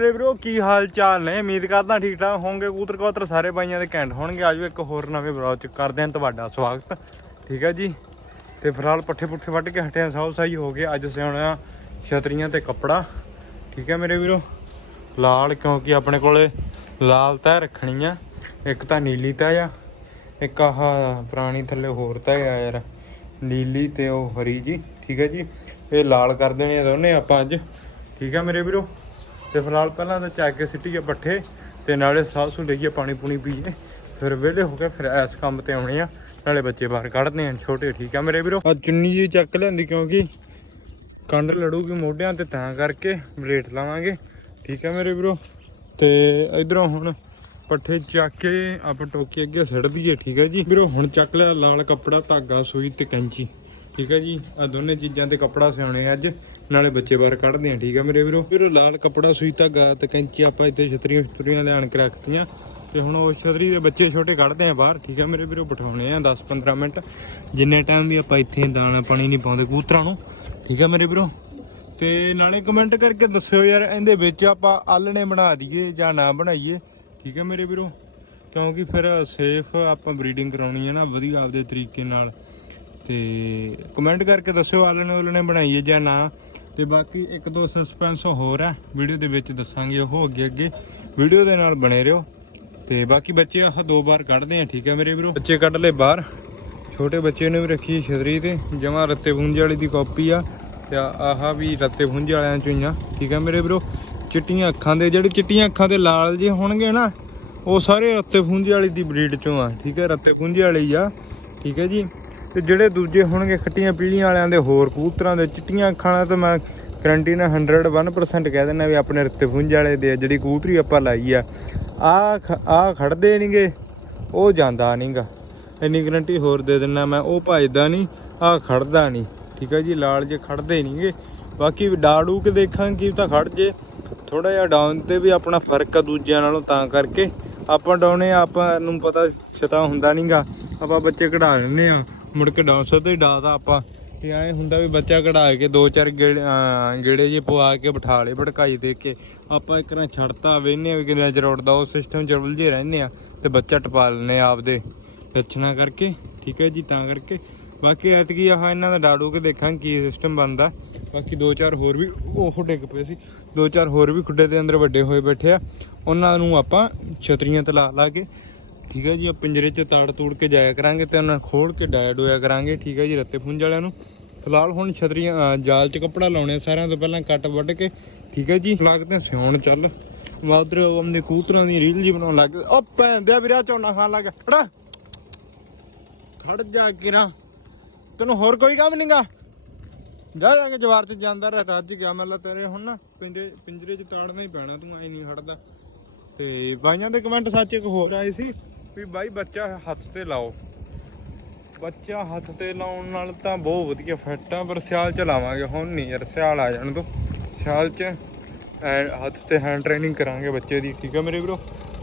ਮੇਰੇ ਵੀਰੋ, ਕੀ ਹਾਲ ਚਾਲ ਨੇ? ਉਮੀਦ ਕਰਦਾ ਠੀਕ ਠਾਕ ਹੋਵੋਗੇ। ਕੂਤਰ ਕੂਤਰ ਸਾਰੇ ਬਾਈਆਂ ਦੇ ਘੈਂਟ ਹੋਣਗੇ। ਆਜੋ ਇੱਕ ਹੋਰ ਨਵੇਂ ਬਲੌਗ ਚ ਕਰਦੇ ਹਾਂ ਤੁਹਾਡਾ ਸਵਾਗਤ। ਠੀਕ ਹੈ ਜੀ? ਤੇ ਫਿਲਹਾਲ ਪੱਠੇ ਪੁੱਠੇ ਵੱਢ ਕੇ ਹਟਿਆ ਸੌ ਸਹੀ ਹੋ ਗਏ। ਅੱਜ ਸਿਉਣਾ ਛਤਰੀਆਂ ਤੇ ਕੱਪੜਾ। ਠੀਕ ਹੈ ਮੇਰੇ ਵੀਰੋ? ਲਾਲ, ਕਿਉਂਕਿ ਆਪਣੇ ਕੋਲੇ ਲਾਲ ਤਾਂ ਰੱਖਣੀ ਆ। ਇੱਕ ਤਾਂ ਨੀਲੀ ਤਾਂ ਆ, ਇੱਕ ਆਹ ਪੁਰਾਣੀ ਥੱਲੇ ਹੋਰ ਤਾਂ ਆ ਯਾਰ। ਨੀਲੀ ਤੇ ਉਹ ਹਰੀ ਜੀ। ਠੀਕ ਹੈ ਜੀ? ਇਹ ਲਾਲ ਕਰ ਦੇਣੇ ਆ ਦੋਨੇ ਆਪਾਂ ਅੱਜ। ਠੀਕ ਹੈ ਮੇਰੇ ਵੀਰੋ? ਤੇ ਫਿਲਹਾਲ ਪਹਿਲਾਂ ਤਾਂ ਚੱਕ ਕੇ ਸਿੱਟੀਏ ਪੱਠੇ ਤੇ ਨਾਲੇ ਸਾਹ ਸੂ ਲਈਏ ਪਾਣੀ ਪੂਣੀ ਪੀਏ। ਫਿਰ ਵਿਹਲੇ ਹੋ ਕੇ ਫਿਰ ਇਸ ਕੰਮ ਤੇ ਆਉਣੇ ਆ। ਨਾਲੇ ਬੱਚੇ ਬਾਹਰ ਕੱਢਦੇ ਆ, ਛੋਟੇ ਠੀਕ ਆ ਮੇਰੇ ਵੀਰੋ। ਆ ਚੁੰਨੀ ਜੀ ਚੱਕ ਲੈਂਦੀ ਕਿਉਂਕਿ ਕੰਡ ਲੜੂਗੀ ਮੋਢਿਆਂ ਤੇ, ਤਾਂ ਕਰਕੇ ਬਲੇਟ ਲਾਵਾਂਗੇ। ਠੀਕ ਹੈ ਮੇਰੇ ਵੀਰੋ। ਤੇ ਇਧਰੋਂ ਹੁਣ ਪੱਠੇ ਚੱਕ ਕੇ ਆਪਾਂ ਟੋਕੇ ਅੱਗੇ ਸਿੱਟ ਦਈਏ, ਠੀਕ ਹੈ ਜੀ। ਵੀਰੋ, ਹੁਣ ਚੱਕ ਲਿਆ ਲਾਲ ਕੱਪੜਾ, ਧਾਗਾ, ਸੂਈ ਤੇ ਕੈਂਚੀ। ਠੀਕ ਹੈ ਜੀ। ਆ ਦੋਨੇ ਚੀਜ਼ਾਂ ਤੇ ਕੱਪੜਾ ਸਿਉਣੇ ਆ ਅੱਜ। ਨਾਲੇ ਬੱਚੇ ਬਾਹਰ ਕੱਢਦੇ ਆ, ਠੀਕ ਹੈ ਮੇਰੇ ਵੀਰੋ? ਵੀਰੋ, ਲਾਲ ਕੱਪੜਾ ਸੂਈ ਧਾਗਾ ਤੇ ਕੈਂਚੀ ਆਪਾਂ ਇੱਥੇ ਛਤਰੀਆਂ ਛਤਰੀਆਂ ਲਿਆਣ ਕੇ ਰੱਖਤੀਆਂ ਤੇ ਹੁਣ ਉਹ ਛਤਰੀ ਦੇ ਬੱਚੇ ਛੋਟੇ ਕੱਢਦੇ ਆ ਬਾਹਰ, ਠੀਕ ਹੈ ਮੇਰੇ ਵੀਰੋ? ਬਿਠਾਉਣੇ ਆ 10-15 ਮਿੰਟ। ਜਿੰਨੇ ਟਾਈਮ ਵੀ ਆਪਾਂ ਇੱਥੇ ਦਾਣਾ ਪਾਣੀ ਨਹੀਂ ਪਾਉਂਦੇ ਕਬੂਤਰਾਂ ਨੂੰ, ਠੀਕ ਹੈ ਮੇਰੇ ਵੀਰੋ? ਤੇ ਨਾਲੇ ਕਮੈਂਟ ਕਰਕੇ ਦੱਸਿਓ ਯਾਰ, ਇਹਦੇ ਵਿੱਚ ਆਪਾਂ ਆਲਣੇ ਬਣਾ ਦਈਏ ਜਾਂ ਨਾ ਬਣਾਈਏ, ਠੀਕ ਹੈ ਮੇਰੇ ਵੀਰੋ? ਕਿਉਂਕਿ ਫਿਰ ਸੇਫ ਆਪਾਂ ਬਰੀਡਿੰਗ ਕਰਾਉਣੀ ਹੈ ਨਾ, ਵਧੀਆ ਆਪਦੇ ਤਰੀਕੇ ਨਾਲ। ਤੇ ਕਮੈਂਟ ਕਰਕੇ ਦੱਸਿਓ ਆਲਣੇ ਉਲਣੇ ਬਣਾਈਏ ਜਾਂ ਨਾ। ਤੇ ਬਾਕੀ ਇੱਕ ਦੋ ਸਸਪੈਂਸ ਹੋਰ ਹੈ ਵੀਡੀਓ ਦੇ ਵਿੱਚ ਦੱਸਾਂਗੇ ਉਹ ਅੱਗੇ ਅੱਗੇ। ਵੀਡੀਓ ਦੇ ਨਾਲ ਬਣੇ ਰਹੋ। ਤੇ ਬਾਕੀ ਬੱਚੇ ਆਹ ਦੋ ਵਾਰ ਕੱਢਦੇ ਆ, ਠੀਕ ਹੈ ਮੇਰੇ ਵੀਰੋ? ਬੱਚੇ ਕੱਢ ਲਏ ਬਾਹਰ। ਛੋਟੇ ਬੱਚੇ ਨੇ ਵੀ ਰੱਖੀ ਛਤਰੀ ਤੇ। ਜਮਾ ਰੱਤੇ ਪੁੰਜ ਵਾਲੀ ਦੀ ਕਾਪੀ ਆ। ਤੇ ਆ- ਆਹ ਵੀ ਰੱਤੇ ਪੁੰਜ ਵਾਲਿਆਂ ਚੋਂ ਹੀ ਆ, ਠੀਕ ਹੈ ਮੇਰੇ ਵੀਰੋ? ਚਿੱਟੀਆਂ ਅੱਖਾਂ ਦੇ, ਜਿਹੜੇ ਚਿੱਟੀਆਂ ਅੱਖਾਂ ਦੇ ਲਾਲ ਜੇ ਹੋਣਗੇ ਨਾ, ਉਹ ਸਾਰੇ ਰੱਤੇ ਪੁੰਜ ਵਾਲੀ ਦੀ ਬਰੀਡ ਚੋਂ ਆ, ਠੀਕ ਹੈ ਰੱਤੇ ਪੁੰਜ ਵਾਲੀ ਆ, ਠੀਕ ਹੈ ਜੀ? ਤੇ ਜਿਹੜੇ ਦੂਜੇ ਹੋਣਗੇ ਖੱਟੀਆਂ ਪੀਲੀਆਂ ਵਾਲਿਆਂ ਦੇ ਹੋਰ ਕਬੂਤਰਾਂ ਦੇ ਚਿੱਟੀਆਂ ਅੱਖਾਂ ਨਾਲ ਤਾਂ ਮੈਂ ਗਰੰਟੀ ਨਾਲ 101% ਕਹਿ ਦਿੰਦਾ ਵੀ ਆਪਣੇ ਰੱਤੇ ਪੁੰਜ ਵਾਲੇ ਦੇ ਆ, ਜਿਹੜੀ ਕਬੂਤਰੀ ਆਪਾਂ ਲਾਈ ਆ। ਆ ਆ ਖੜਦੇ ਨਹੀਂਗੇ ਉਹ ਜਾਂਦਾ ਨਹੀਂਗਾ ਇੰਨੀ ਗਰੰਟੀ ਹੋਰ ਦੇ ਦਿੰਨਾ ਮੈਂ ਉਹ ਭਜਦਾ ਨਹੀਂ ਆ ਖੜਦਾ ਨਹੀਂ ਠੀਕ ਹੈ ਜੀ ਲਾਲ ਜੇ ਖੜਦੇ ਨਹੀਂਗੇ ਬਾਕੀ ਡਾੜੂ ਕੇ ਦੇਖਾਂ ਕੀ ਤਾਂ ਖੜ ਜੇ। ਥੋੜਾ ਜਿਹਾ ਡਾਊਨ ਤੇ ਵੀ ਆਪਣਾ ਫ਼ਰਕ ਆ ਦੂਜਿਆਂ ਨਾਲੋਂ ਤਾਂ ਕਰਕੇ। ਆਪਾਂ ਡਾਉਣੇ ਆਪਾਂ ਨੂੰ ਪਤਾ ਛਤਾ ਹੁੰਦਾ ਨਹੀਂਗਾ ਆਪਾਂ ਬੱਚੇ ਕਢਾ ਲੈਂਦੇ ਆ। ਮੁੜ ਕੇ ਡਾਉਨ ਸਤੇ ਡਾਦਾ ਆਪਾਂ। ਤੇ ਐ ਹੁੰਦਾ ਵੀ ਬੱਚਾ ਕਢਾ ਕੇ ਦੋ ਚਾਰ ਗੇੜੇ ਗੇੜੇ ਜੇ ਪਵਾ ਕੇ ਬਿਠਾ ਲੇ, ਭੜਕਾਈ ਦੇ ਕੇ। ਆਪਾਂ ਇੱਕ ਨਾ ਛੜਤਾ ਵੇਨੇ ਵੀ ਕਿੰਨਾ ਚਿਰ ਉੱਡਦਾ ਉਹ ਸਿਸਟਮ ਚ ਉਲਝੇ ਰਹਿੰਦੇ ਆ ਤੇ ਬੱਚਾ ਟਪਾ ਲੈਨੇ ਆ ਆਪਦੇ ਲੱਛਣਾ ਕਰਕੇ, ਠੀਕ ਹੈ ਜੀ, ਤਾਂ ਕਰਕੇ। ਬਾਕੀ ਐਤਕੀ ਆਹ ਇਹਨਾਂ ਦਾ ਡਾੜੂ ਕੇ ਦੇਖਾਂ ਕੀ ਸਿਸਟਮ ਬਣਦਾ। ਬਾਕੀ ਦੋ ਚਾਰ ਹੋਰ ਵੀ ਉਹ ਡਿੱਗ ਪਏ ਸੀ। ਦੋ ਚਾਰ ਹੋਰ ਵੀ ਖੁੱਡੇ ਦੇ ਅੰਦਰ ਵੱਡੇ ਹੋਏ ਬੈਠੇ ਆ। ਉਹਨਾਂ ਨੂੰ ਆਪਾਂ ਛਤਰੀਆਂ ਤੇ ਲਾ ਲਾ ਕੇ ਠੀਕ ਹੈ ਜੀ ਆ ਪਿੰਜਰੇ 'ਚ ਤਾੜ ਤੂੜ ਕੇ ਜਾਇਆ ਕਰਾਂਗੇ ਤੇ ਉਹਨਾਂ ਖੋਲ ਕੇ ਡਾਇਆ ਡੋਇਆ ਕਰਾਂਗੇ, ਠੀਕ ਹੈ ਜੀ, ਰੱਤੇ ਪੁੰਜ ਵਾਲਿਆਂ ਨੂੰ। ਫਿਲਹਾਲ ਹੁਣ ਛਤਰੀਆਂ ਜਾਲ 'ਚ ਕੱਪੜਾ ਲਾਉਣੇ ਆ ਸਾਰਿਆਂ ਤੋਂ ਪਹਿਲਾਂ, ਕੱਟ ਵੱਢ ਕੇ, ਠੀਕ ਹੈ ਜੀ। ਲੱਗਦੇ ਸਿਉਣ ਚੱਲ। ਮਾਦਰ ਆਪਣੇ ਕੂਤਰਾਂ ਦੀ ਰੀਲ ਜੀ ਬਣਾਉਣ ਲੱਗ ਉਹ ਭੈਣ ਵੀਰਾ ਝੋਨਾ ਖਾਣ ਲੱਗ ਖੜਾ। ਖੜ ਜਾ ਕਿਰਾ। ਤੈਨੂੰ ਹੋਰ ਕੋਈ ਕੰਮ ਨਹੀਂਗਾ ਜਾ ਜਾ ਕੇ ਜਵਾਰ ਚ ਜਾਂਦਾ ਰੱਜ ਗਿਆ ਮੈਂ ਲਾ ਤੇਰੇ ਹੁਣ ਨਾ। ਪਿੰਜਰੇ ਪਿੰਜਰੇ ਚ ਤਾੜਨਾ ਹੀ ਪੈਣਾ, ਤੂੰ ਐ ਨਹੀਂ ਖੜਦਾ ਤੇ ਬਾਈਆਂ ਦੇ ਕਮੈਂਟ ਸੱਚ ਇੱਕ ਹੋਰ ਆਏ ਸੀ। ਵੀ ਬਾਈ ਬੱਚਾ ਹੱਥ ਤੇ ਲਾਓ। ਬੱਚਾ ਹੱਥ ਤੇ ਲਾਉਣ ਨਾਲ ਤਾਂ ਬਹੁਤ ਵਧੀਆ ਫਿੱਟ ਆ, ਪਰ ਸਿਆਲ ਚ ਲਾਵਾਂਗੇ। ਹੁਣ ਨਹੀਂ ਯਾਰ, ਸਿਆਲ ਆ ਜਾਣ ਤੋਂ ਸਿਆਲ ਚ ਐ ਹੱਥ ਤੇ ਹੈਂਡ ਟ੍ਰੇਨਿੰਗ ਕਰਾਂਗੇ ਬੱਚੇ ਦੀ, ਠੀਕ ਹੈ ਮੇਰੇ ਵੀਰੋ?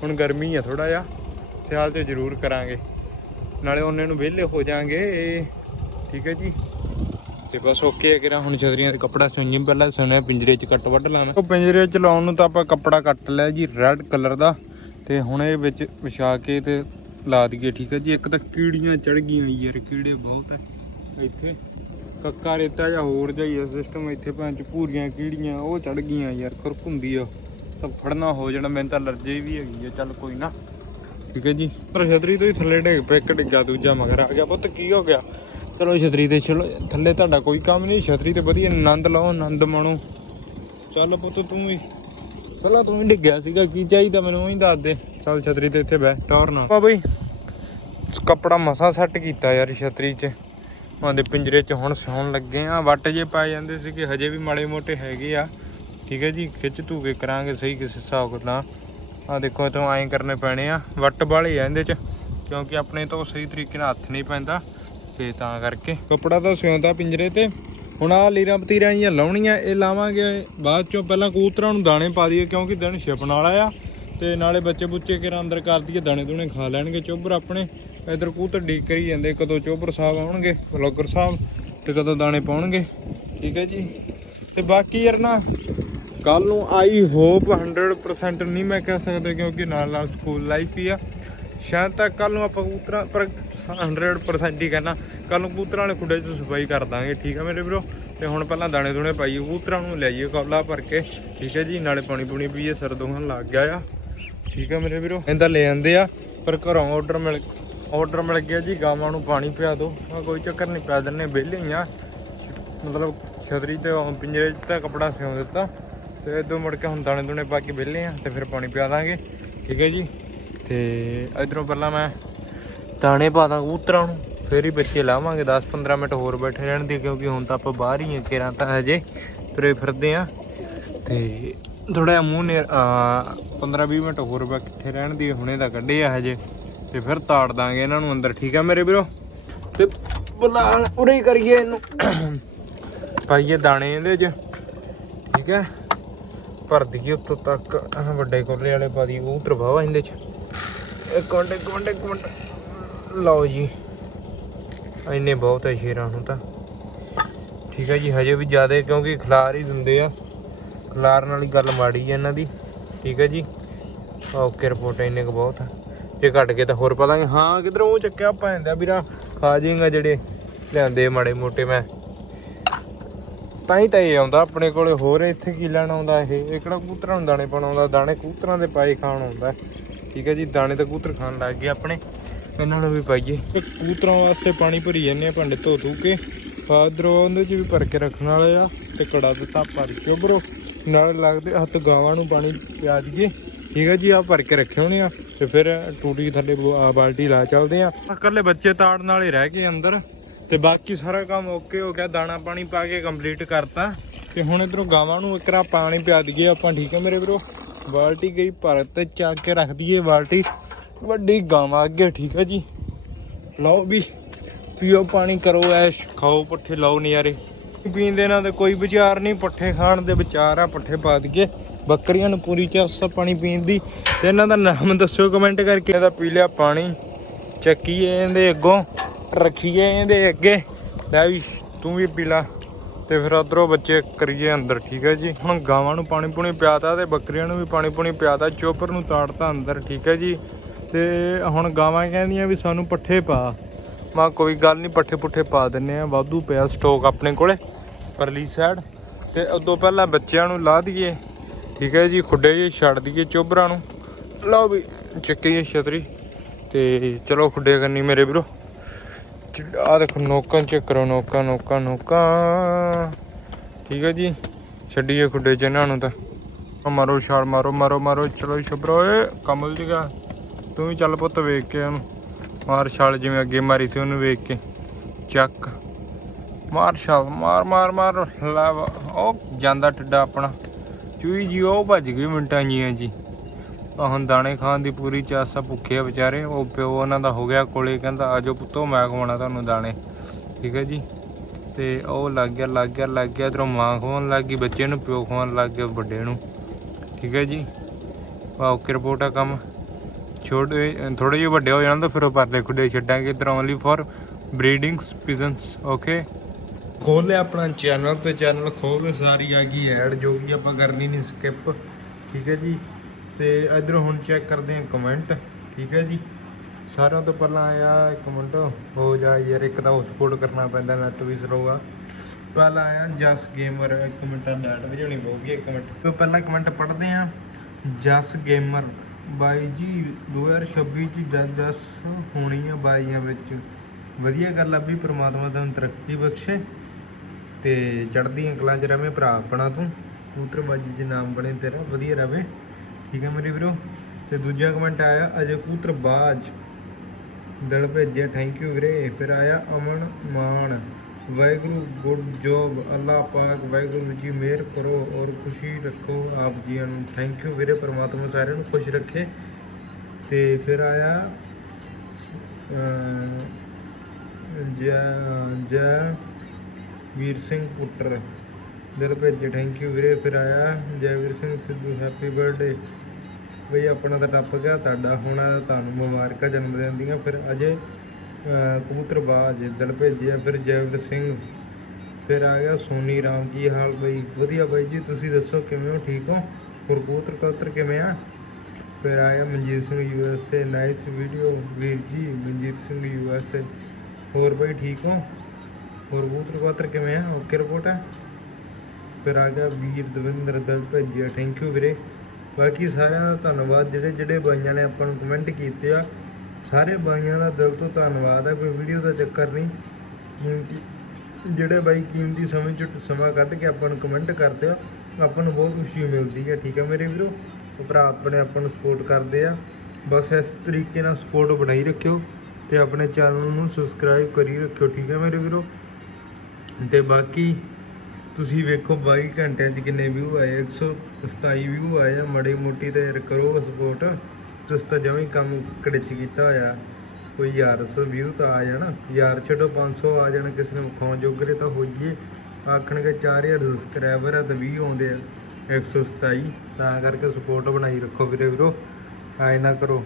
ਹੁਣ ਗਰਮੀ ਆ ਥੋੜਾ ਜਿਹਾ, ਸਿਆਲ ਤੇ ਜ਼ਰੂਰ ਕਰਾਂਗੇ। ਨਾਲੇ ਉਹਨੇ ਨੂੰ ਵਿਹਲੇ ਹੋ ਜਾਾਂਗੇ, ਠੀਕ ਹੈ ਜੀ। ਤੇ ਬਸ ਓਕੇ ਹੈ ਕਿਰਾ, ਹੁਣ ਛਤਰੀਆਂ ਤੇ ਕੱਪੜਾ ਸੁਣੀਏ ਪਹਿਲਾਂ ਸੁਣਿਆ, ਪਿੰਜਰੇ 'ਚ ਕੱਟ ਵੱਢ ਲਾਣਾ। ਉਹ ਪਿੰਜਰੇ 'ਚ ਲਾਉਣ ਨੂੰ ਤਾਂ ਆਪਾਂ ਕੱਪੜਾ ਕੱਟ ਲਿਆ ਜੀ ਰੈੱਡ ਕਲਰ ਦਾ। ਤੇ ਹੁਣ ਇਹ ਵਿੱਚ ਵਿਛਾ ਕੇ ਤੇ ਲਾ ਦਈਏ, ਠੀਕ ਹੈ ਜੀ? ਇੱਕ ਤਾਂ ਕੀੜੀਆਂ ਚੜ ਗਈਆਂ ਯਾਰ, ਕੀੜੇ ਬਹੁਤ ਹੈ ਇੱਥੇ ਕੱਕਾ ਰੇਤਾ ਜਾਂ ਹੋਰ ਜਾਈ ਸਿਸਟਮ ਇੱਥੇ ਭਾਂ ਚ ਪੂਰੀਆਂ ਕੀੜੀਆਂ, ਉਹ ਚੜ ਗਈਆਂ ਯਾਰ ਖੁਰਕੁੰਦੀ ਆ ਤਾਂ ਫੜਨਾ ਹੋ ਜਾਣਾ, ਮੈਨੂੰ ਤਾਂ ਅਲਰਜੀ ਵੀ ਹੈਗੀ ਆ, ਚੱਲ ਕੋਈ ਨਾ। ਠੀਕ ਹੈ ਜੀ? ਪਰ ਛਤਰੀ ਤੋਂ ਹੀ ਥੱਲੇ ਡਿੱਗ ਪਿਆ, ਇੱਕ ਡਿੱਗਾ ਦੂਜਾ ਮਗਰ ਆ ਗਿਆ। ਪੁੱਤ, ਕੀ ਹੋ ਗਿਆ? ਚਲੋ ਛਤਰੀ ਤੇ ਚਲੋ, ਥੱਲੇ ਤੁਹਾਡਾ ਕੋਈ ਕੰਮ ਨਹੀਂ, ਛਤਰੀ ਤੇ ਵਧੀਆ ਆਨੰਦ ਲਓ ਆਨੰਦ ਮਾਣੋ। ਚੱਲ ਪੁੱਤ, ਤੂੰ ਹੀ ਪਹਿਲਾਂ ਤੂੰ ਹੀ ਡਿੱਗਿਆ ਸੀਗਾ, ਕੀ ਚਾਹੀਦਾ ਮੈਨੂੰ ਉਹੀ ਦੱਸ ਦੇ। ਚੱਲ ਛਤਰੀ ਤੇ ਇੱਥੇ ਬਹਿ, ਟੌਰ ਨਾ ਆ ਬਈ ਕੱਪੜਾ ਮਸਾ ਸੈੱਟ ਕੀਤਾ ਯਾਰ ਛਤਰੀ 'ਚ। ਉਹਦੇ ਪਿੰਜਰੇ 'ਚ ਹੁਣ ਸਿਉਣ ਲੱਗੇ ਆ। ਵੱਟ ਜੇ ਪਾਏ ਜਾਂਦੇ ਸੀ ਕਿ ਹਜੇ ਵੀ ਮਾੜੇ ਮੋਟੇ ਹੈਗੇ ਆ। ਠੀਕ ਹੈ ਜੀ, ਖਿੱਚ ਧੂ ਕੇ ਕਰਾਂਗੇ ਸਹੀ ਕਿਸੇ ਹਿਸਾਬ ਨਾਲ। ਆ ਦੇਖੋ ਤੋਂ ਐਂ ਕਰਨੇ ਪੈਣੇ ਆ। ਵੱਟ ਵਾਲੇ ਆ ਇਹਦੇ 'ਚ, ਕਿਉਂਕਿ ਆਪਣੇ ਤੋਂ ਸਹੀ ਤਰੀਕੇ ਨਾਲ ਹੱਥ ਨਹੀਂ ਪੈਂਦਾ। ਤੇ ਤਾਂ ਕਰਕੇ। ਕੱਪੜਾ ਤਾਂ ਸਿਉਂਦਾ ਪਿੰਜਰੇ ਤੇ। ਹੁਣ ਆ ਲੀਰਾਂ ਪਤੀਰਾਂ ਜੀਆਂ ਲਾਉਣੀਆਂ, ਇਹ ਲਾਵਾਂਗੇ। ਬਾਅਦ ਚੋਂ ਪਹਿਲਾਂ ਕਬੂਤਰਾਂ ਨੂੰ ਦਾਣੇ ਪਾ ਦਈਏ, ਕਿਉਂਕਿ ਦਿਨ ਛਿਪਣ ਵਾਲਾ ਆ ਤੇ ਨਾਲੇ ਬੱਚੇ ਬੁੱਚੇ ਕੇ ਅੰਦਰ ਕਰ ਦਈਏ, ਦਾਣੇ ਦੂਣੇ ਖਾ ਲੈਣਗੇ। ਚੋਬਰ ਆਪਣੇ, ਇਧਰ ਕਬੂਤਰ ਡੀਕ ਕਰੀ ਜਾਂਦੇ, ਕਦੋਂ ਚੋਬਰ ਸਾਹਿਬ ਆਉਣਗੇ ਬਲੌਗਰ ਸਾਹਿਬ, ਤੇ ਕਦੋਂ ਦਾਣੇ ਪਾਉਣਗੇ। ਠੀਕ ਹੈ ਜੀ। ਤੇ ਬਾਕੀ ਯਾਰ ਨਾ ਕੱਲ ਨੂੰ ਆਈ ਹੋਪ 100% ਨਹੀਂ ਮੈਂ ਕਹਿ ਸਕਦਾ, ਕਿਉਂਕਿ ਨਾਲ ਨਾਲ ਸਕੂਲ ਲਾਈਫ ਹੀ ਆ। ਸ਼ਾਇਦ ਤਾਂ ਕੱਲ ਨੂੰ ਆਪਾਂ ਕਬੂਤਰਾਂ ਪਰ 100% ਹੀ ਕਹਿੰਦਾ ਕੱਲ ਨੂੰ ਕਬੂਤਰਾਂ ਵਾਲੇ ਖੁੱਡੇ 'ਚ ਸਫ਼ਾਈ ਕਰ ਦਾਂਗੇ, ਠੀਕ ਆ ਮੇਰੇ ਵੀਰੋ? ਤੇ ਹੁਣ ਪਹਿਲਾਂ ਦਾਣੇ ਦੁਣੇ ਪਾਈਏ, ਕਬੂਤਰਾਂ ਨੂੰ ਲੈ ਜਾਈਏ ਕੌਲਾ ਭਰ ਕੇ, ਠੀਕ ਹੈ ਜੀ? ਨਾਲੇ ਪਾਣੀ ਪੂਣੀ ਪੀਏ, ਸਿਰ ਦੁਖਣ ਲੱਗ ਗਿਆ ਆ, ਠੀਕ ਆ ਮੇਰੇ ਵੀਰੋ? ਇਹਦਾ ਲੈ ਜਾਂਦੇ ਆ, ਪਰ ਘਰੋਂ ਆਰਡਰ ਮਿਲ ਆਰਡਰ ਮਿਲ ਗਿਆ ਜੀ, ਗਾਵਾਂ ਨੂੰ ਪਾਣੀ ਪਿਆ ਦਿਓ। ਮੈਂ ਕੋਈ ਚੱਕਰ ਨਹੀਂ ਪਿਆ ਦਿੰਨੇ ਵਿਹਲੇ ਹੀ ਆ। ਮਤਲਬ ਛਤਰੀ ਤੇ ਪਿੰਜਰੇ 'ਚ ਤਾਂ ਕਪੜਾ ਸਿਉਂ ਦਿੱਤਾ, ਤੇ ਇਦੋਂ ਮੁੜ ਕੇ ਹੁਣ ਦਾਣੇ ਦੁਣੇ ਪਾ ਕੇ ਵਿਹਲੇ ਆ, ਤੇ ਫਿਰ ਪਾਣੀ ਪਿਆ ਦਾਂਗੇ, ਠੀਕ ਹੈ ਜੀ? ਤੇ ਇਧਰੋਂ ਪਹਿਲਾਂ ਮੈਂ ਦਾਣੇ ਪਾ ਦਾਂ ਕਬੂਤਰਾਂ ਨੂੰ, ਫਿਰ ਹੀ ਬੱਚੇ ਲਾਵਾਂਗੇ 10-15 ਮਿੰਟ ਹੋਰ ਬੈਠੇ ਰਹਿਣ ਦੀ, ਕਿਉਂਕਿ ਹੁਣ ਤਾਂ ਆਪਾਂ ਬਾਹਰ ਹੀ ਆ, ਕਿਰਾਂ ਤਾਂ ਹਜੇ ਤੁਰੇ ਫਿਰਦੇ ਆ। ਤੇ ਥੋੜਾ ਜਿਹਾ ਮੂੰਹ ਨੇ 15-20 ਮਿੰਟ ਹੋਰ ਬੈਠੇ ਰਹਿਣ ਦੀ, ਹੁਣੇ ਤਾਂ ਕੱਢੇ ਆ ਹਜੇ, ਤੇ ਫਿਰ ਤਾੜ ਦਾਂਗੇ ਇਹਨਾਂ ਨੂੰ ਅੰਦਰ, ਠੀਕ ਆ ਮੇਰੇ ਵੀਰੋ? ਤੇ ਬੁਲਾ, ਉਰੇ ਕਰੀਏ ਇਹਨੂੰ। ਪਾਈਏ ਦਾਣੇ ਇਹਦੇ 'ਚ, ਠੀਕ ਹੈ ਭਰ ਦਈਏ ਉੱਤੋਂ ਤੱਕ, ਆਹ ਵੱਡੇ ਕੋਲੇ ਵਾਲੇ ਪਾ ਦੀ ਉਹ ਪ੍ਰਭਾਵ ਇਹਦੇ 'ਚ। ਇੱਕ ਮਿੰਟ ਇੱਕ ਮਿੰਟ ਇੱਕ ਮਿੰਟ। ਲਓ ਜੀ। ਇੰਨੇ ਬਹੁਤ ਹੈ ਸ਼ੇਰਾਂ ਨੂੰ ਤਾਂ। ਠੀਕ ਹੈ ਜੀ, ਹਜੇ ਵੀ ਜ਼ਿਆਦਾ ਕਿਉਂਕਿ ਖਲਾਰ ਹੀ ਦਿੰਦੇ ਆ। ਖਿਲਾਰਨ ਵਾਲੀ ਗੱਲ ਮਾੜੀ ਹੈ ਇਹਨਾਂ ਦੀ। ਠੀਕ ਹੈ ਜੀ। ਓਕੇ, ਰਿਪੋਰਟ ਇੰਨੇ ਕੁ ਬਹੁਤ ਆ। ਜੇ ਘਟ ਗਏ ਤਾਂ ਹੋਰ ਪਤਾ ਨਹੀਂ ਹਾਂ, ਕਿਧਰੋਂ ਉਹ ਚੱਕਿਆ ਪੈਂਦਾ ਵੀਰਾ। ਖਾ ਜਾਏਗਾ ਜਿਹੜੇ ਲਿਆਂਦੇ ਮਾੜੇ ਮੋਟੇ ਮੈਂ। ਤਾਂ ਹੀ ਤਾਂ ਇਹ ਆਉਂਦਾ ਆਪਣੇ ਕੋਲੇ। ਹੋਰ ਇੱਥੇ ਕੀ ਲੈਣ ਆਉਂਦਾ ਇਹ? ਇਹ ਕਿਹੜਾ ਕੂਤਰਾਂ ਨੂੰ ਦਾਣੇ ਪਾਉਣ ਆਉਂਦਾ ਦਾਣੇ ਕੂਤਰਾਂ ਦੇ ਪਾਏ ਖਾਣ ਆਉਂਦਾ। ਠੀਕ ਹੈ ਜੀ, ਦਾਣੇ ਤਾਂ ਕਬੂਤਰ ਖਾਣ ਲੱਗ ਗਏ ਆਪਣੇ। ਇਹਨਾਂ ਨੂੰ ਵੀ ਪਾਈਏ। ਤੇ ਕਬੂਤਰਾਂ ਵਾਸਤੇ ਪਾਣੀ ਭਰੀ ਜਾਂਦੇ ਆ, ਭਾਂਡੇ ਧੋ ਧੂ ਕੇ। ਫਾਦਰੋਂ ਉਹਦੇ ਚ ਵੀ ਭਰ ਕੇ ਰੱਖਣ ਵਾਲੇ ਆ, ਤੇ ਕੜਾ ਦਿੱਤਾ ਭਰ ਕੇ ਉਬਰੋ ਨਾਲ ਲੱਗਦੇ ਹੱਥ ਗਾਵਾਂ ਨੂੰ ਪਾਣੀ ਪਿਆ ਦਈਏ। ਠੀਕ ਹੈ ਜੀ ਆ ਭਰ ਕੇ ਰੱਖੇ ਹੋਣੇ ਆ, ਤੇ ਫਿਰ ਟੂਟੀ ਥੱਲੇ ਬਾਲਟੀ ਲਾ ਚੱਲਦੇ ਆ। ਇਕੱਲੇ ਬੱਚੇ ਤਾੜਨ ਵਾਲੇ ਰਹਿ ਗਏ ਅੰਦਰ, ਤੇ ਬਾਕੀ ਸਾਰਾ ਕੰਮ ਓਕੇ ਹੋ ਗਿਆ, ਦਾਣਾ ਪਾਣੀ ਪਾ ਕੇ ਕੰਪਲੀਟ ਕਰਤਾ। ਤੇ ਹੁਣ ਇਧਰੋਂ ਗਾਵਾਂ ਨੂੰ ਇੱਕਰਾ ਪਾਣੀ ਪਿਆ ਦਈਏ ਆਪਾਂ, ਠੀਕ ਹੈ ਮੇਰੇ ਵੀਰੋ? ਬਾਲਟੀ ਗਈ, ਭਰਤ ਤੇ ਚੱਕ ਕੇ ਰੱਖ ਦਈਏ ਬਾਲਟੀ। ਵੱਡੀ ਗਾਵਾਂ ਅੱਗੇ, ਠੀਕ ਹੈ ਜੀ। ਲਓ ਵੀ, ਪੀਓ ਪਾਣੀ, ਕਰੋ ਐਸ਼, ਖਾਓ ਪੱਠੇ, ਲਾਓ ਨਜ਼ਾਰੇ। ਪੀਂਦੇ ਨਾਲ ਤੇ ਕੋਈ ਵਿਚਾਰ ਨਹੀਂ, ਪੱਠੇ ਖਾਣ ਦੇ ਵਿਚਾਰ ਆ, ਪੱਠੇ ਪਾ ਦਈਏ। ਬੱਕਰੀਆਂ ਨੂੰ ਪੂਰੀ ਚਾਸਾ ਪਾਣੀ ਪੀਣ ਦੀ। ਤੇ ਇਹਨਾਂ ਦਾ ਨਾਮ ਦੱਸਿਓ ਕਮੈਂਟ ਕਰਕੇ। ਇਹਦਾ ਪੀ ਲਿਆ ਪਾਣੀ। ਚੱਕੀਏ ਇਹਦੇ ਅੱਗੋਂ, ਰੱਖੀਏ ਇਹਦੇ ਅੱਗੇ। ਲੈ ਵੀ, ਤੂੰ ਵੀ ਪੀ ਲਾ। ਤੇ ਫਿਰ ਉਧਰੋਂ ਬੱਚੇ ਕਰੀਏ ਅੰਦਰ, ਠੀਕ ਹੈ ਜੀ? ਹੁਣ ਗਾਵਾਂ ਨੂੰ ਪਾਣੀ ਪੂਣੀ ਪਿਆਤਾ ਤੇ ਬੱਕਰੀਆਂ ਨੂੰ ਵੀ ਪਾਣੀ ਪੂਣੀ ਪਿਆਤਾ, ਚੋਪਰ ਨੂੰ ਤਾੜਤਾ ਅੰਦਰ, ਠੀਕ ਹੈ ਜੀ? ਤੇ ਹੁਣ ਗਾਵਾਂ ਕਹਿੰਦੀਆਂ ਵੀ ਸਾਨੂੰ ਪੱਠੇ ਪਾ। ਮਾ ਕੋਈ ਗੱਲ ਨਹੀਂ ਪੱਠੇ ਪੁੱਠੇ ਪਾ ਦਿੰਨੇ ਆ, ਵਾਧੂ ਪਿਆ ਸਟਾਕ ਆਪਣੇ ਕੋਲੇ, ਪਰਲੀ ਸਾਈਡ ਤੇ ਉਦੋਂ ਪਹਿਲਾਂ ਬੱਚਿਆਂ ਨੂੰ ਲਾ ਦਈਏ, ਠੀਕ ਹੈ ਜੀ? ਖੁੱਡੇ ਜੇ ਛੱਡ ਦਈਏ ਚੋਬਰਾਂ ਨੂੰ। ਲਓ ਵੀ, ਚੱਕੀਏ ਛਤਰੀ। ਤੇ ਚਲੋ ਖੁੱਡੇ ਕਰਨੀ ਮੇਰੇ ਵੀਰੋ। ਆ ਦੇਖੋ, ਨੋਕਾਂ ਚੈੱਕ ਕਰੋ, ਨੋਕਾਂ ਨੋਕਾਂ ਨੋਕਾਂ। ਠੀਕ ਹੈ ਜੀ, ਛੱਡੀਏ ਖੁੱਡੇ ਚ ਇਹਨਾਂ ਨੂੰ ਤਾਂ। ਆਹ ਮਾਰੋ ਛਾਲ, ਮਾਰੋ ਮਾਰੋ ਮਾਰੋ, ਚਲੋ ਸ਼ਬਰੋ ਏ, ਕਮਲ ਜੀਗਾ ਤੂੰ ਵੀ ਚੱਲ ਪੁੱਤ ਵੇਖ ਕੇ ਉਹਨੂੰ। ਮਾਰ ਛਾਲ ਜਿਵੇਂ ਅੱਗੇ ਮਾਰੀ ਸੀ ਉਹਨੂੰ ਵੇਖ ਕੇ। ਚੱਕ। ਮਾਰ ਛਾਲ, ਮਾਰ ਮਾਰ ਮਾਰ। ਲੈ ਉਹ ਜਾਂਦਾ ਟਿੱਡਾ ਆਪਣਾ। ਚੂਈ ਜੀ, ਉਹ ਭੱਜ ਗਈ ਮਿੰਟਾਂ ਜੀਆਂ ਜੀ। ਆਹ ਹੁਣ ਦਾਣੇ ਖਾਣ ਦੀ ਪੂਰੀ ਚਾਸਾ ਭੁੱਖੇ ਆ ਵਿਚਾਰੇ। ਉਹ ਪਿਓ ਉਹਨਾਂ ਦਾ ਹੋ ਗਿਆ ਕੋਲੇ, ਕਹਿੰਦਾ ਆਜੋ ਪੁੱਤੋ, ਮੈਂ ਖਵਾਉਣਾ ਤੁਹਾਨੂੰ ਦਾਣੇ। ਠੀਕ ਹੈ ਜੀ? ਤੇ ਉਹ ਲੱਗ ਗਿਆ ਲੱਗ ਗਿਆ ਲੱਗ ਗਿਆ। ਇਧਰੋਂ ਮਾਂ ਖਵਾਉਣ ਲੱਗ ਗਈ, ਬੱਚੇ ਨੂੰ, ਪਿਓ ਖਵਾਉਣ ਲੱਗ ਗਿਆ, ਵੱਡੇ ਨੂੰ। ਠੀਕ ਹੈ ਜੀ? ਵਾਹ, ਓਕੇ ਰਿਪੋਰਟ ਆ ਕੰਮ। ਛੋਟੇ ਥੋੜੇ ਜਿਹੇ ਵੱਡੇ ਹੋ ਜਾਣ ਤਾਂ ਫਿਰ ਉਹ ਪਰਲੇ ਖੁੱਡੇ ਛੱਡਾਂਗੇ। ਇਧਰ only for breeding pigeons okay ਖੋਲ ਲਿਆ ਆਪਣਾ ਚੈਨਲ ਤੇ ਚੈਨਲ ਖੋਲ ਸਾਰੀ ਆ ਗਈ ਐਡ ਜੋ ਕਿ ਆਪਾਂ ਕਰਨੀ ਨਹੀਂ ਸਕਿਪ ਠੀਕ ਹੈ ਜੀ? ਤੇ ਇਧਰ ਹੁਣ ਚੈੱਕ ਕਰਦੇ ਹਾਂ ਕਮੈਂਟ ਠੀਕ ਹੈ ਜੀ? ਸਾਰਿਆਂ ਤੋਂ ਪਹਿਲਾਂ ਆਇਆ ਕਮੈਂਟ ਹੋ ਜਾ ਯਾਰ, ਇੱਕ ਤਾਂ ਸਪੋਰਟ ਕਰਨਾ ਪੈਂਦਾ ਨੈਟ ਵੀ ਸਰੋਗਾ ਪਹਿਲਾਂ ਆਇਆ ਜਸ ਗੇਮਰ ਇੱਕ ਮਿੰਟ ਨੈਟ ਵਜਾਉਣੀ ਪਊਗੀ, ਇੱਕ ਮਿੰਟ। ਤੋਂ ਪਹਿਲਾਂ ਕਮੈਂਟ ਪੜ੍ਹਦੇ ਆ ਜਸ ਗੇਮਰ ਬਾਈ ਜੀ 2026 ਚ ਜਸ ਜਸ ਹੋਣੀ ਆ ਬਾਈਆਂ ਵਿੱਚ। ਵਧੀਆ ਗੱਲ ਆ ਵੀ ਪ੍ਰਮਾਤਮਾ ਤੁਹਾਨੂੰ ਤਰੱਕੀ ਬਖਸ਼ੇ ਤੇ ਚੜ੍ਹਦੀਆਂ ਕਲਾਂ 'ਚ ਰਵੇਂ ਭਰਾ ਆਪਣਾ ਤੂੰ। ਕਬੂਤਰਬਾਜੀ 'ਚ ਨਾਮ ਬਣੇ ਤੇਰਾ, ਵਧੀਆ ਰਵੇ। ਠੀਕ ਹੈ ਮੇਰੇ ਵੀਰੋ? ਤੇ ਦੂਜਾ ਕਮੈਂਟ ਆਇਆ, ਅਜੇ ਕਬੂਤਰਬਾਜ ਦਿਲ ਭੇਜਿਆ ਥੈਂਕ ਯੂ ਵੀਰੇ। ਫਿਰ ਆਇਆ ਅਮਨ ਮਾਨ। ਵਾਹਿਗੁਰੂ ਗੁੱਡ ਜੋਬ ਅੱਲਾਹ ਪਾਕ, ਵਾਹਿਗੁਰੂ ਜੀ ਮਿਹਰ ਕਰੋ ਔਰ ਖੁਸ਼ੀ ਰੱਖੋ ਆਪ ਜੀਆਂ ਨੂੰ। ਥੈਂਕ ਯੂ ਵੀਰੇ, ਪਰਮਾਤਮਾ ਸਾਰਿਆਂ ਨੂੰ ਖੁਸ਼ ਰੱਖੇ। ਤੇ ਫਿਰ ਆਇਆ ਜੈ ਜੈ ਵੀਰ ਸਿੰਘ ਪੁੱਤਰ। ਦਿਲ ਭੇਜੇ ਥੈਂਕ ਯੂ ਵੀਰੇ ਫਿਰ ਆਇਆ ਜੈਵੀਰ ਸਿੰਘ ਸਿੱਧੂ ਹੈਪੀ ਬਰਥਡੇ ਬਈ ਆਪਣਾ ਤਾਂ ਟੱਪ ਗਿਆ ਤੁਹਾਡਾ ਹੁਣ ਤੁਹਾਨੂੰ ਮੁਬਾਰਕਾਂ ਜਨਮ ਦਿਨ ਦੀਆਂ। ਫਿਰ ਅਜੇ ਅਹ, ਕਬੂਤਰਬਾਜ਼ ਦਿਲ ਭੇਜਿਆ। ਫਿਰ ਜੈਵੀਰ ਸਿੰਘ ਫਿਰ ਆ ਗਿਆ ਸੋਨੀ ਰਾਮ ਕੀ ਹਾਲ ਬਈ? ਵਧੀਆ ਬਾਈ ਜੀ ਤੁਸੀਂ ਦੱਸੋ ਕਿਵੇਂ ਹੋ ਠੀਕ ਹੋ? ਹੋਰ ਕਬੂਤਰ ਕਬੂਤਰ ਕਿਵੇਂ ਆ? ਫਿਰ ਆਇਆ Manjit Singh U S A nice video ਵੀਰ ਜੀ Manjit Singh U S A ਹੋਰ ਬਾਈ ਠੀਕ ਹੋ? ਹੋਰ ਕਬੂਤਰ ਕਬੂਤਰ ਕਿਵੇਂ ਆ? ਓਕੇ ਰਿਪੋਰਟ ਹੈ ਫਿਰ ਆ ਗਿਆ ਵੀਰ ਦਵਿੰਦਰ ਦਲ ਭੇਜਿਆ। ਥੈਂਕ ਯੂ ਵੀਰੇ। ਬਾਕੀ ਸਾਰਿਆਂ ਦਾ ਧੰਨਵਾਦ। ਜਿਹੜੇ ਜਿਹੜੇ ਬਾਈਆਂ ਨੇ ਆਪਾਂ ਨੂੰ ਕਮੈਂਟ ਕੀਤੇ ਆ, ਸਾਰੇ ਬਾਈਆਂ ਦਾ ਦਿਲ ਤੋਂ ਧੰਨਵਾਦ ਆ। ਕੋਈ ਵੀਡੀਓ ਦਾ ਚੱਕਰ ਨਹੀਂ। ਕੀਮਤੀ ਜਿਹੜੇ ਬਾਈ ਕੀਮਤੀ ਸਮੇਂ ਚ ਸਮਾਂ ਕੱਢ ਕੇ ਆਪਾਂ ਨੂੰ ਕਮੈਂਟ ਕਰਦੇ ਆ, ਆਪਾਂ ਨੂੰ ਬਹੁਤ ਖੁਸ਼ੀ ਮਿਲਦੀ ਹੈ ਠੀਕ ਹੈ ਮੇਰੇ ਵੀਰੋ? ਉਹ ਭਰਾ ਆਪਣੇ ਆਪਾਂ ਨੂੰ ਸਪੋਰਟ ਕਰਦੇ ਆ। ਬਸ ਇਸ ਤਰੀਕੇ ਨਾਲ ਸਪੋਰਟ ਬਣਾਈ ਰੱਖਿਓ ਤੇ ਆਪਣੇ ਚੈਨਲ ਨੂੰ ਸਬਸਕ੍ਰਾਈਬ ਕਰੀ ਰੱਖਿਓ। ਠੀਕ ਹੈ ਮੇਰੇ ਵੀਰੋ? ਤੇ ਬਾਕੀ ਤੁਸੀਂ ਵੇਖੋ 22 ਘੰਟਿਆਂ 'ਚ ਕਿੰਨੇ ਵਿਊ ਆਏ 127 ਵਿਊ ਆਏ ਆ, ਮੜੀ ਮੋਟੀ ਤੇ ਯਾਰ ਕਰੋ ਸਪੋਰਟ ਤੁਸੀਂ ਤਾਂ ਜਮਾਂ ਹੀ ਕੰਮ ਕੜਿਚ ਕੀਤਾ ਹੋਇਆ। ਕੋਈ ਯਾਰ ਸੌ ਵਿਊ ਤਾਂ ਆ ਜਾਣਾ। ਯਾਰ ਛੱਡੋ 500 ਆ ਜਾਣ, ਕਿਸੇ ਨੂੰ ਵਿਖਾਉਣ ਜੋਗਰੇ ਤਾਂ ਹੋ ਹੋਈਏ ਆਖਣਗੇ 4000 ਸਬਸਕ੍ਰਾਈਬਰ ਆ ਤੇ 20 ਆਉਂਦੇ ਆ। 127 ਤਾਂ ਕਰਕੇ ਸਪੋਰਟ ਬਣਾਈ ਰੱਖੋ ਵੀਰੇ ਵੀਰੋ। ਆਏ ਨਾ ਕਰੋ।